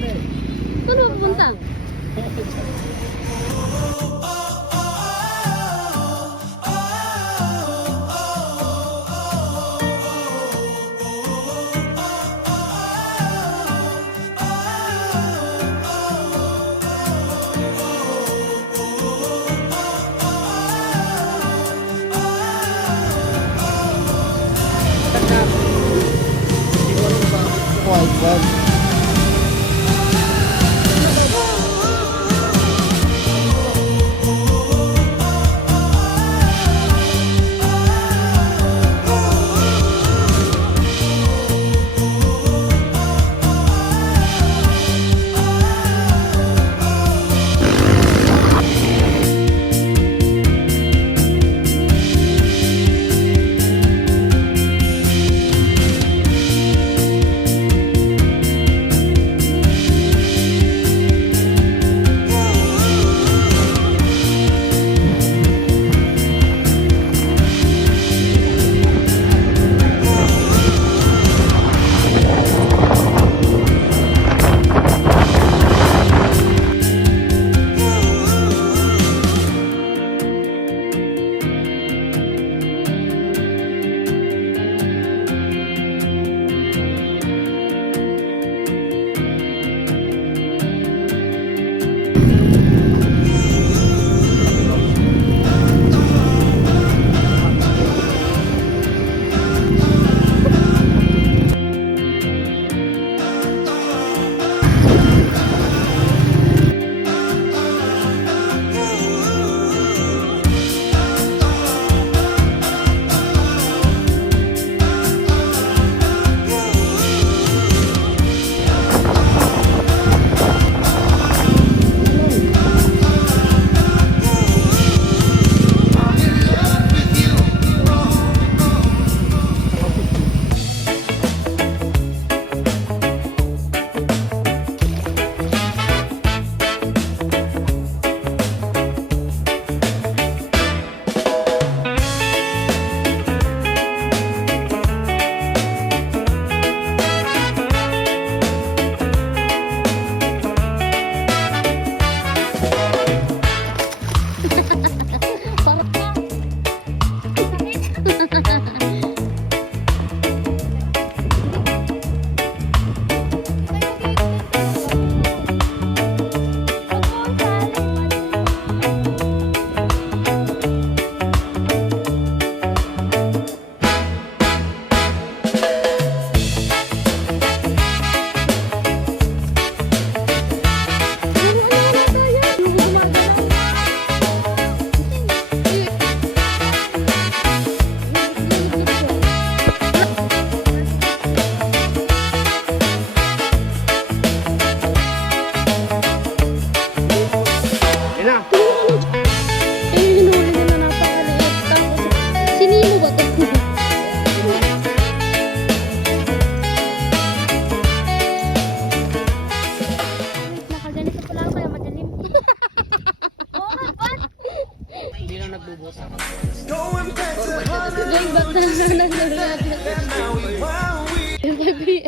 Saan ba pupunta?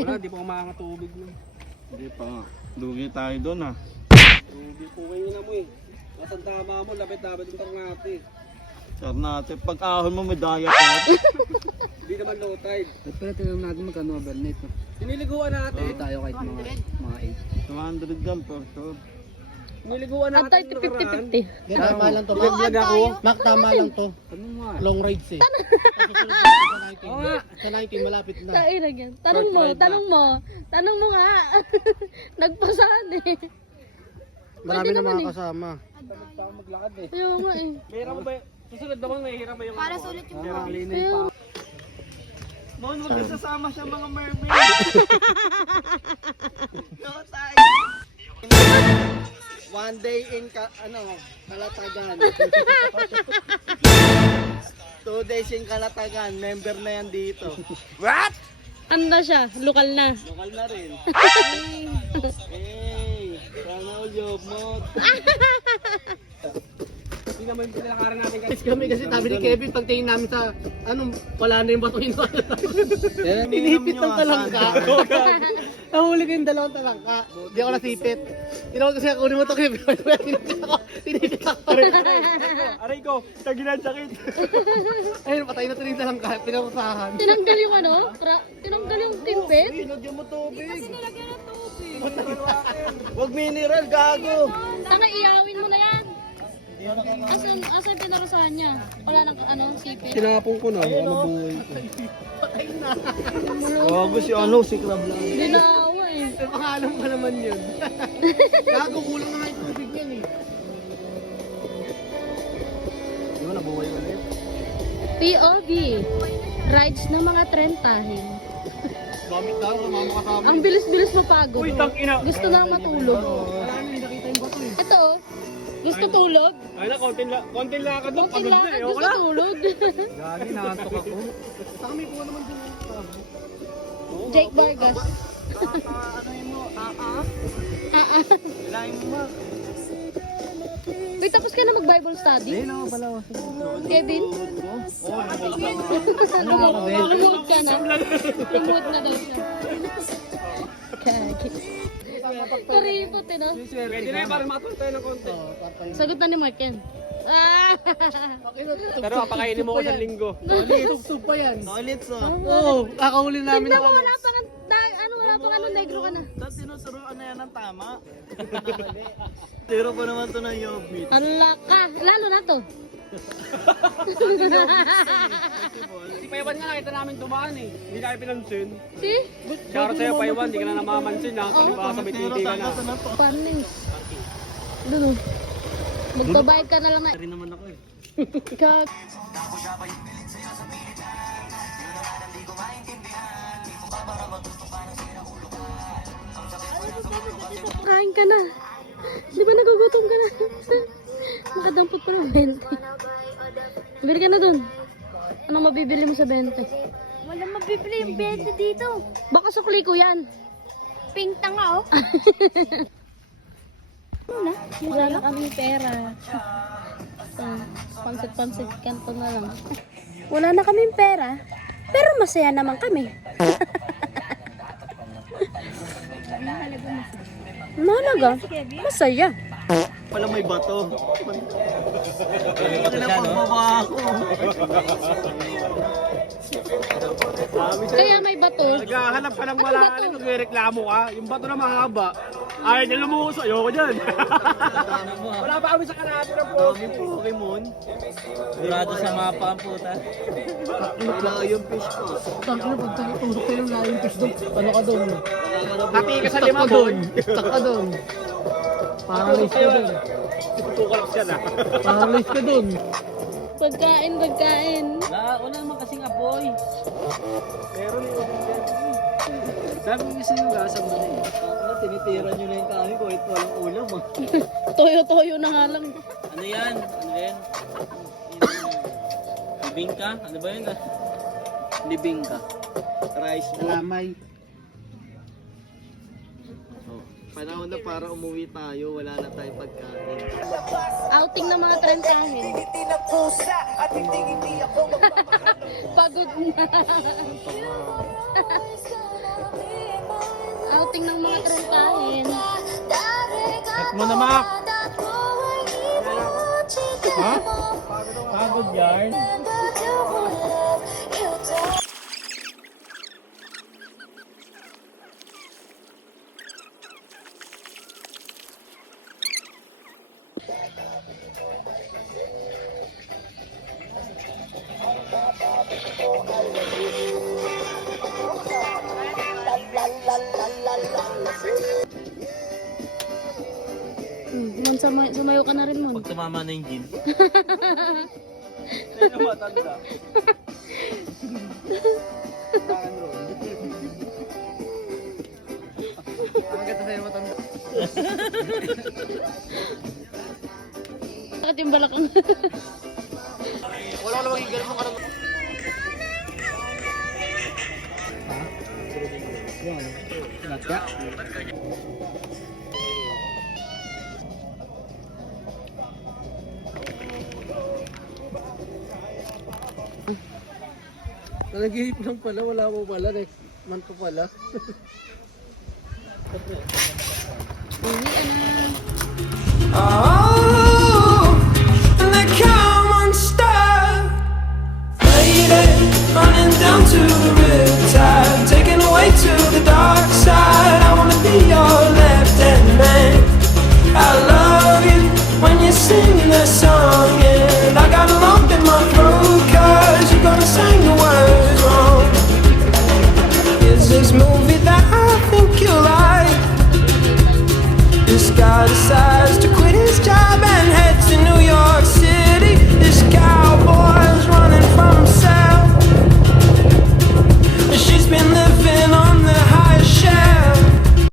Wala, di pa umaangat tubig nun. Hindi pa nga. Lugi tayo doon ah. Hindi po kayo na mo eh. Nasaan tama mo, lapit-lapit yung tarngate. Sir natin, pag ahon mo may daya pa. Hindi naman low tide. At pala tingnan natin magkano overnight. No? Siniliguan natin. Tayo kahit mga 200 gram per tour. Siniliguan natin. Antay, yung nakaraan. 50-50. Tama lang to. Nag-vlog ako. Mac, tama lang to. Ano nga? Long rides eh. Oo nga. Sa 90 malapit na. Tairag yan. Tanong mo, tanong mo. Tanong mo nga. Nagpasahan eh. Marami Pwede na naman mga eh. kasama. Tapos pa ako maglakad eh. Ayaw nga eh. Mahirap mo ba? Susunod naman mahirap ba yung para sulit yung Ah, Ayaw. Mon, huwag ka sasama siya mga mermaid. No tayo. One day in Kalatagan. 2 days in Kalatagan. Member na yan dito. What? Ano na siya? Lokal na. Lokal na rin. Hey, sana all job mo. Hindi naman yung pinalakaran natin kasi. Kami kasi sabi ni Kevin, pagtingin namin sa wala na yung batuhin. Inipit Inipit ng talangka. Nahuli ko yung dalawang talangka. Hindi ako nasipit. Tinawag kasi ako, kunin mo ito kayo. Tinipit ako rin. Aray ko, tagilan sakit. Ayun, patay na ito yung talangka. Pinapasahan. Tinanggal yung ano? Tinanggal yung timpit? Lagyan mo tubig. Huwag mineral, gago. Tanga, iyawin mo na yan. Asan pinarusahan niya? Wala nang ano, sipit. Tinapong ko na, ano buhay ko. Patay na. Gago si Crab lang. Hindi na ako eh. May pangalan pa naman yun. Gago, kulang na nga yung tubig yan eh. Di ba nabuhay ulit? POV. Rides ng mga trentahin. Gamit daw, mama kasama. Ang bilis-bilis mapagod. Uy, tangina. Gusto na matulog. Wala na, hindi nakita yung bato eh. Ito oh. Gusto tulog? Ay na, konting lakad lang. Konting Pagod na lakad, eh. Okay gusto lang. tulog. Gagi, nakantok ako. Saka may kuha naman din. Jake Vargas. Ano yun mo? Kailangan mo ma. Wait, tapos ka na mag-Bible study? Ayun ako pala. Kevin? Nakamood ka na. Nakamood na daw siya. Kagi. Karipot eh, no? Pwede na yun, para makatulog tayo ng konti. Sagot na ni Mark yan. Ah! Pero papakainin mo ko sa linggo. Tugtog pa yan. Solid so. Oo, kakahuli namin Tignan ng mo, ano. wala pang ano, negro ka na. Tapos tinuturuan na yan ng tama. Tiro pa naman to ng Yobit. Hala ka, lalo na to. Si Paiwan nga nakita namin dumaan eh. Hindi tayo pinansin. See? Shoutout sa'yo Paiwan, hindi ka na namamansin ha. Kasi baka sa BTT ka na. Panis. Doon oh. Magbabayad ka na lang na. Rin naman ako eh. Kag... Kain ka na. Di ba nagugutom ka na? Nakadampot pa ng 20. Bili ka na dun. Anong mabibili mo sa 20? Wala mabibili yung bente dito. Baka sukli ko yan. Pink tanga oh. Wala na kami pera. Pansit-pansit kanto na lang. Wala na kaming pera, pero masaya naman kami. Mahalaga, masaya. Pala may bato. Pinapagbaba ako. Kaya may bato. Naghahanap ka ng malalim, nagreklamo ka. Yung bato na mahaba. Ay, niya lumuso. Ayoko dyan. Wala pa kami sa kanado ng po. Dami Pokemon. Durado sa mapa ang puta. Wala yung fish ko. Tangina, pag tutok kayo ng laking fish doon. Ano ka doon? Hati ka sa Stuck lima ka po. doon. Stuck ka doon. Paralyzed ka doon. Tutukalap siya na. Paralyzed ka doon. Pagkain. Wala naman kasing apoy. Meron yung sabi ko kasi yung lasa mo na eh. Tinitira nyo na yung kami ko kahit walang ulam ah. Toyo-toyo na nga lang. Ano yan? Ano yan? Bibingka? Ano ba yun? Libingka. Rice bowl. Lamay. Panahon na para umuwi tayo, wala na tayong pagkain. Outing ng mga trentahin. Pagod na. Outing ng mga trentahin. Check mo na, Mac. Ha? Pagod yan. Sumayo ka na rin mo. Pag tumama na yung gin. Sino matanda? Ang ganda sa'yo matanda. Bakit yung balakang? Wala ka namang igal mo ka naman. Nag-ihip lang pala, wala mo pala. Next month pa pala. Uwi na.